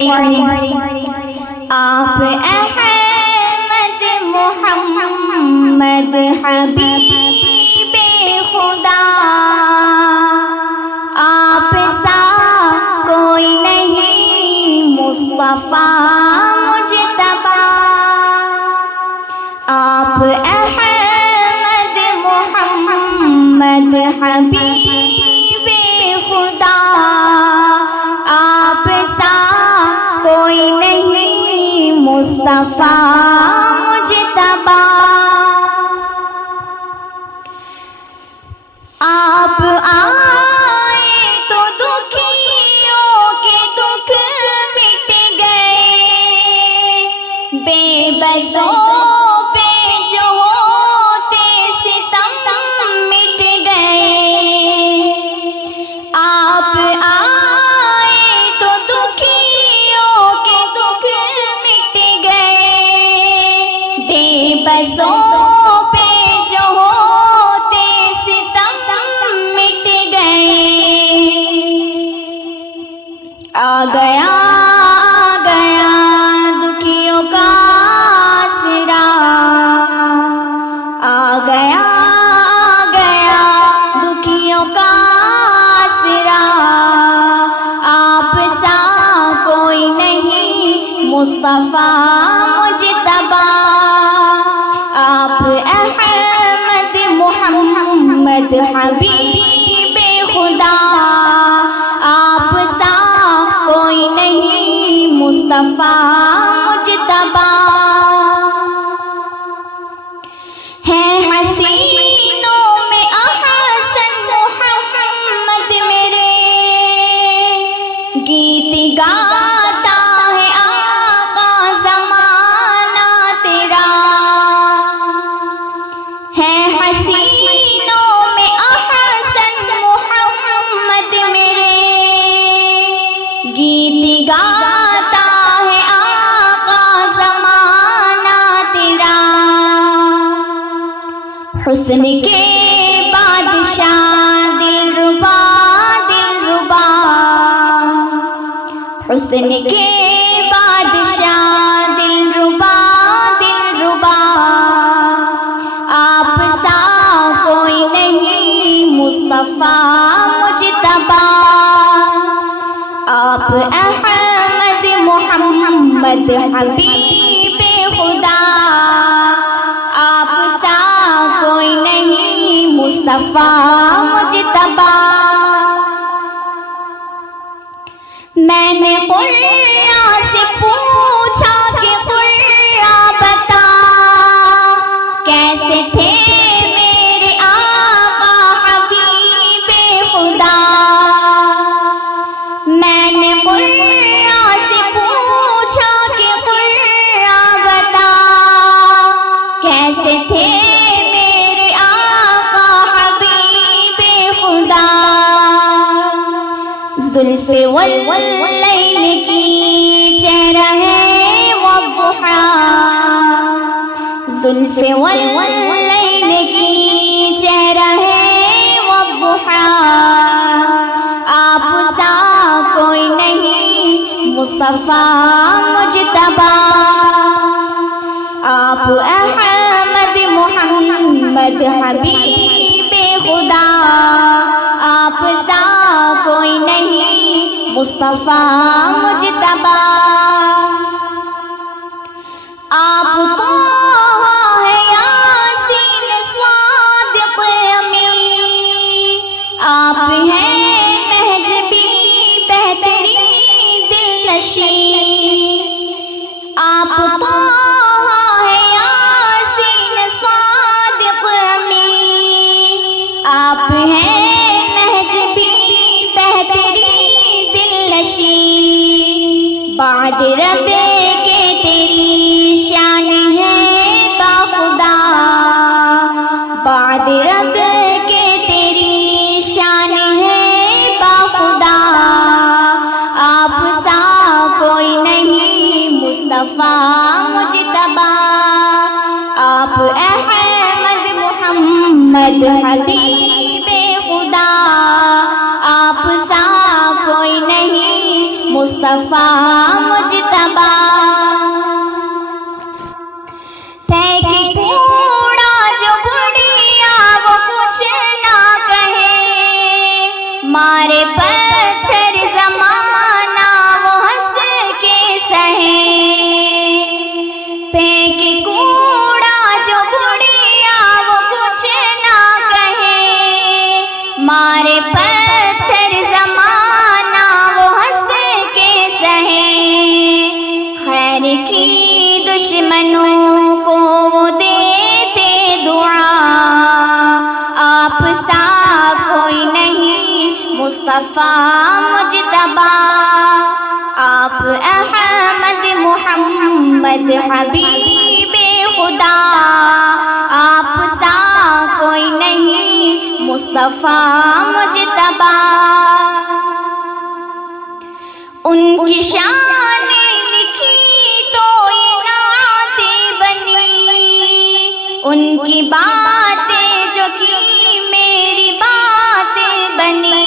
آپ احمد محمد حبیب خدا، آپ سا کوئی نہیں مصطفیٰ مجتبیٰ۔ آپ احمد محمد حبیب خدا، آپ سا کوئی نہیں مصطفیٰ مجتبیٰ۔ آپ آئے تو دکھیوں کے دکھ مٹ گئے، بے بسوں پہ جو ہوتے ستم مٹ گئے۔ آپ آئے تو دکھیوں کے دکھ مٹ گئے، بے بسوں پہ جو ہوتے ستم مٹ گئے۔ آ گیا دکھیوں کا آسرا، آ گیا دکھیوں کا آسرا۔ آپ سا کوئی نہیں مصطفیٰ مجتبیٰ۔ آپ احمد محمد حبیب خدا، آپ سا کوئی نہیں مصطفیٰ مجتبیٰ۔ ہے حسینوں میں احسن محمد میرے، گیت گاتا ہے آقا زمانہ تیرا۔ ہے حسینوں میں احسن محمد میرے، گیت گاتا ہے آقا زمانہ تیرا۔ حسن کے بادشاہ دلربا دلربا، حسن کے بادشاہ دلربا دلربا۔ آپ سا کوئی نہیں مصطفیٰ مجتبیٰ۔ آپ احمد محمد حبیب خدا، آپ سا کوئی نہیں مصطفیٰ مجتبیٰ۔ میں نے قرہ سے پوچھا کہ قرہ بتا، کیسے تھے میرے آقا حبیب خدا۔ میں نے قرہ سے پوچھا کہ قرہ بتا، کیسے تھے میرے آقا حبیب خدا۔ زلف واللیل کی چہرہ ہے والضحیٰ، زلف واللیل کی چہرہ ہے والضحیٰ۔ آپ سا کوئی نہیں مصطفیٰ مجتبیٰ۔ آپ احمد محمد حبیب خدا، آپ سا کوئی نہیں مصطفیٰ مجتبیٰ۔ آپ تو ہے یاسین صادق امین، آپ ہیں مہجبی بہترین دل نشین۔ آپ تو ہے یاسین صادق امین، آپ ہیں مہجبی بہترین دل نشین۔ بعد رب کے تیری شان ہے باخدا، بعد رب کے تیری شان ہے باخدا۔ آپ سا کوئی نہیں مصطفیٰ مجتبیٰ۔ آپ احمد محمد حبیب خدا، آپ سا کوئی نہیں مصطفیٰ مصطفیٰ مجتبیٰ. پھینکے کوڑا جو بڑھیا وہ کچھ نہ کہے, مارے پتھر زمانہ وہ ہنس کے سہے. پھینکے کوڑا جو بڑھیا وہ کچھ نہ کہے, مارے پتھر زمانہ وہ ہنس کے سہے. خیر کی دشمنوں کو وہ دیتے دعا, آپ سا کوئی نہیں مصطفیٰ مجتبیٰ. آپ احمد محمد حبیب خدا, آپ سا کوئی نہیں مصطفیٰ مجتبیٰ. ان کی شان لکھی تو یہ نعتیں بنی, ان کی باتیں جو کی میری باتیں بنی.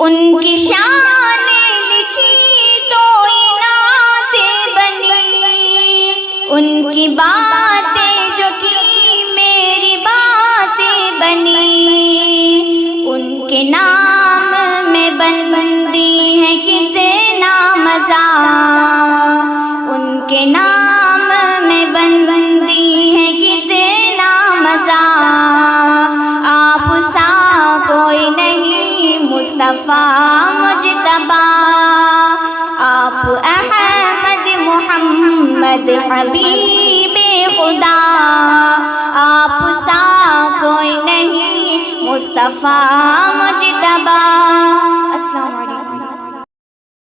ان کی شان لکھی تو یہ نعتیں بنی, ان کی باتیں جو کی میری باتیں بنی. ان کے نام میں بندی ہے کتنا مزہ, ان کے نام میں بندی ہے کتنا مزہ. آپ سا کوئی نہیں مصطفیٰ مجتبیٰ. آپ احمد محمد حبیب خدا, آپ سا کوئی نہیں مصطفیٰ مجتبیٰ.